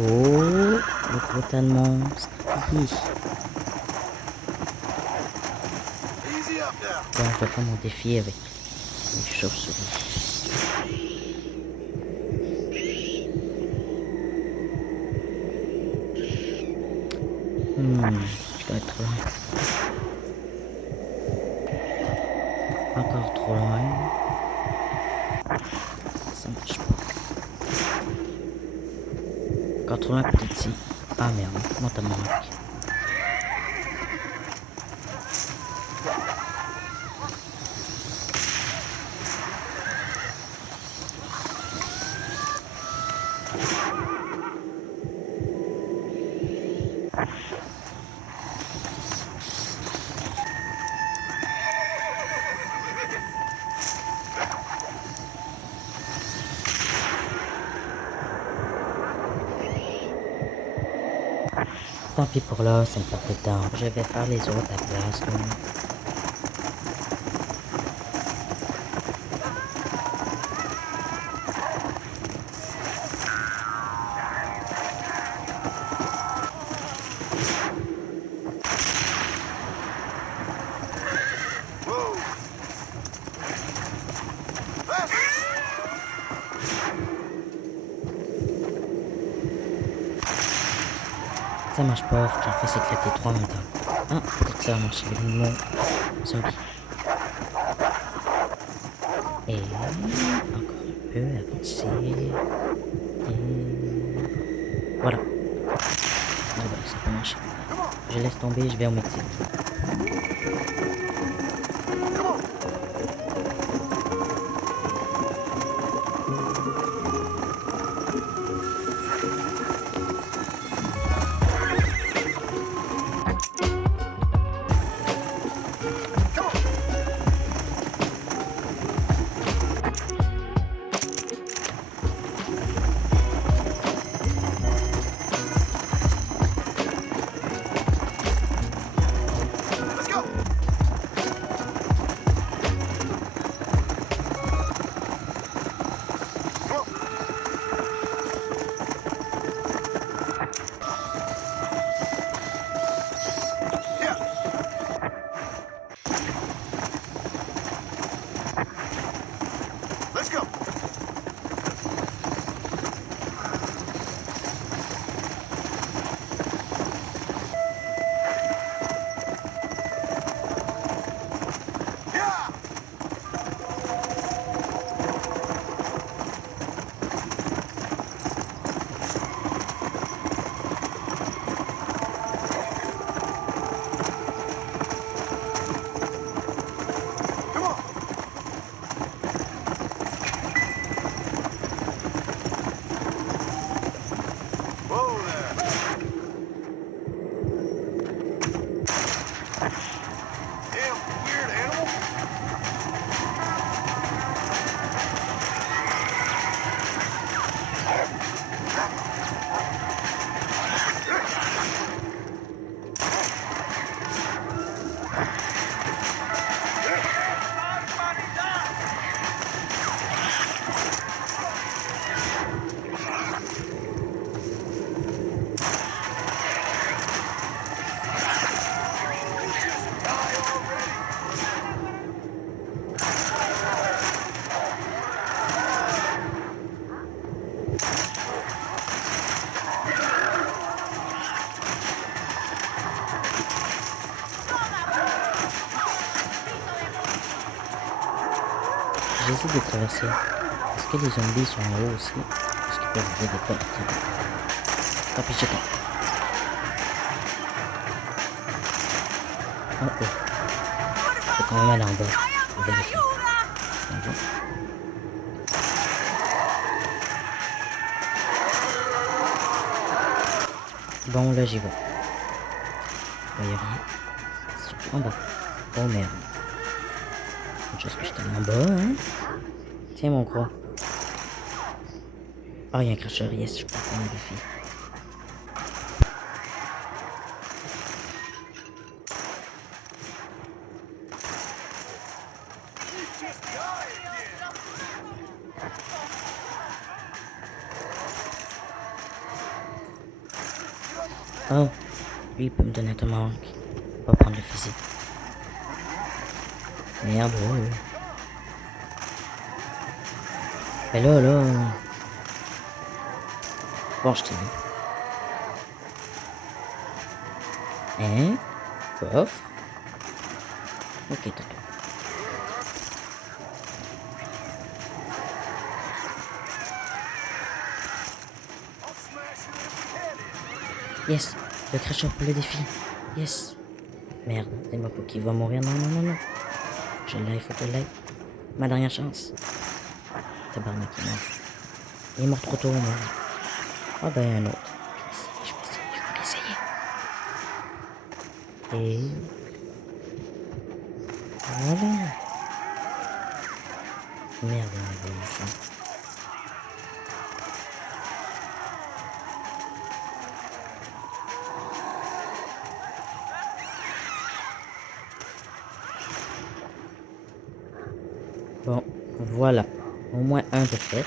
Oh, le gros tas de monstres. Hi. Bon, je vais faire mon défi avec les chauves-souris. Je dois être trop loin. Encore trop loin. Ça marche pas. Encore trop loin, peut-être ici. Ah merde, monte à mon arc. Tant pis pour là, c'est une perte de temps. Je vais faire les autres à la place. Là. Ça marche pas, faut que j'en fasse éclater 3 en même temps. Ah, peut-être que ça va marcher avec mon zombie. Et encore un peu avancé. Et voilà. Ah bah, ça peut marcher. Je laisse tomber, je vais au Mexique. J'essaie de traverser. Est-ce que les zombies sont en haut aussi? Est-ce qu'ils peuvent ouvrir des portes? Tant pis, j'attends. Oh oh. Faut quand même aller en bas. Pour vérifier. Bon, là j'y vais. Il n'y a rien. C'est surtout en bas. Oh merde. Une chose que je t'aime en bas, hein. Tiens mon gros. Ah, il y a un cracheur, yes, je peux faire un défi. Oh, lui il peut me donner un tomahawk. On va prendre le fusil. Merde, ouais. Mais là. Bon, je t'ai dit. Hein? Coffre? Ok, t'as tout. Yes! Le cracheur pour le défi. Yes! Merde, dis-moi pas qu'il va mourir. Non, non, non, non. Je l'ai, faut que je l'aille. Ma dernière chance. Tabarnak, il est mort. Il est mort trop tôt, merde. Ah ben, un autre. Je vais essayer. Et... voilà. Merde, on a vu ça. Bon, voilà. Au moins un de fait.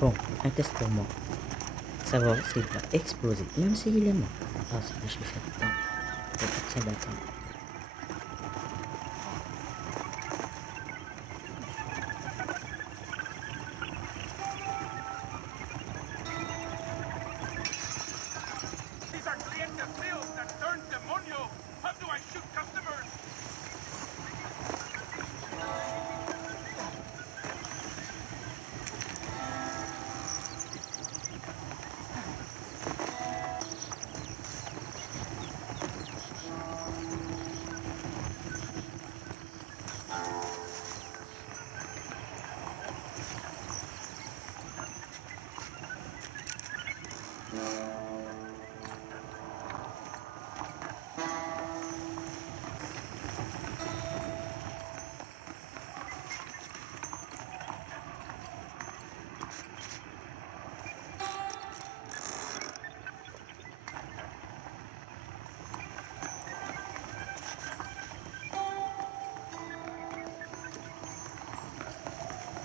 Bon, un test pour moi. Savoir s'il va exploser, même s'il est mort. Ah, ça va, je l'ai fait. Bon, je vais faire ça bâtard.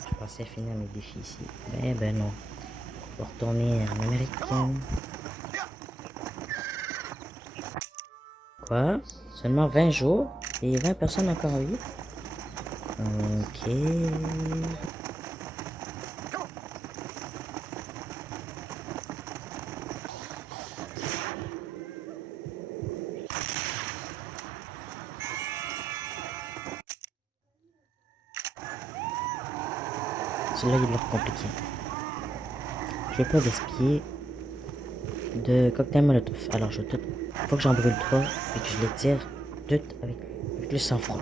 Je pensais finir mes défis ici. Ben non. Faut retourner en américaine. Quoi? Seulement 20 jours? Et 20 personnes encore en vie? Ok. Celui-là, il a l'air compliqué. Je vais pas gaspiller de cocktail molotov. Alors, je tout. Faut que j'en brûle 3 et que je les tire toutes avec le sang-froid.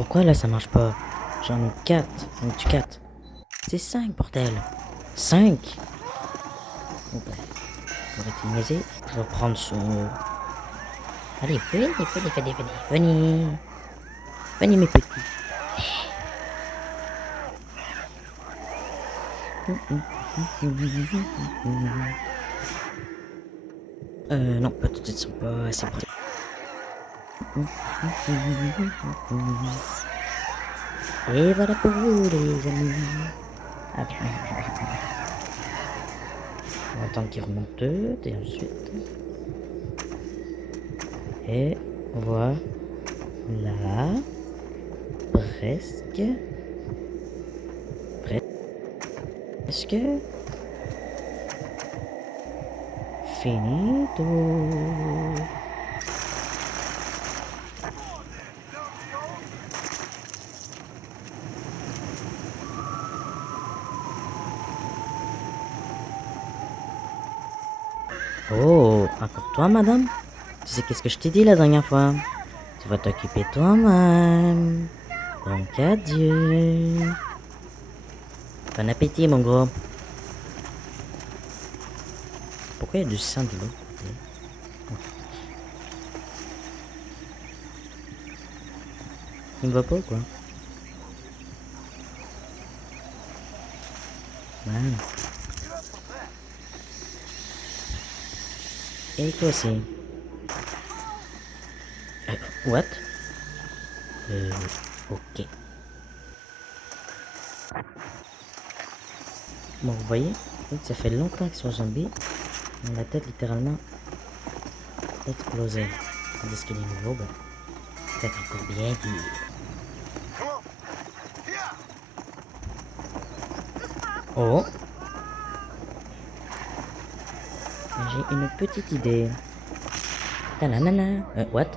pourquoi là ça marche pas? J'en ai 4. J'en ai 4. C'est 5, bordel. 5. Bon ben, pour être niaisé, je vais prendre son... Allez, venez. Venez mes petits. Non, peut-être qu'ils sont pas assez prêts. Et voilà pour vous les amis. Ah, on va attendre qu'il remonte deux, et ensuite... Et voilà. Presque. Presque. Finito. Oh, encore toi, madame? Tu sais qu'est-ce que je t'ai dit la dernière fois? Tu vas t'occuper toi-même. Donc adieu. Bon appétit, mon gros. Pourquoi il y a du sang de l'autre côté? Il me va pas, quoi. Man. Et toi aussi. What? Ok. Bon, vous voyez, ça fait longtemps qu'ils sont zombies. Mais la tête littéralement explosée. Tandis que les nouveaux, ben, peut-être encore bien dur. Oh! J'ai une petite idée. Tananana. What?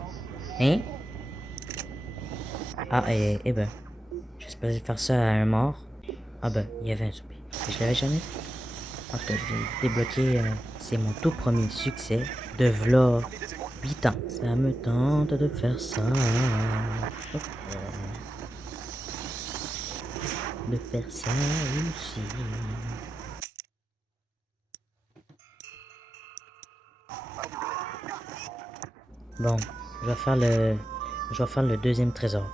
Hein? Ah, eh ben. J'espérais faire ça à un mort. Ah ben, il y avait un zombie. Je l'avais jamais fait. En tout cas, j'ai débloqué. C'est mon tout premier succès de v'là 8 ans. Ça me tente de faire ça. De faire ça aussi. Bon, je vais faire le deuxième trésor.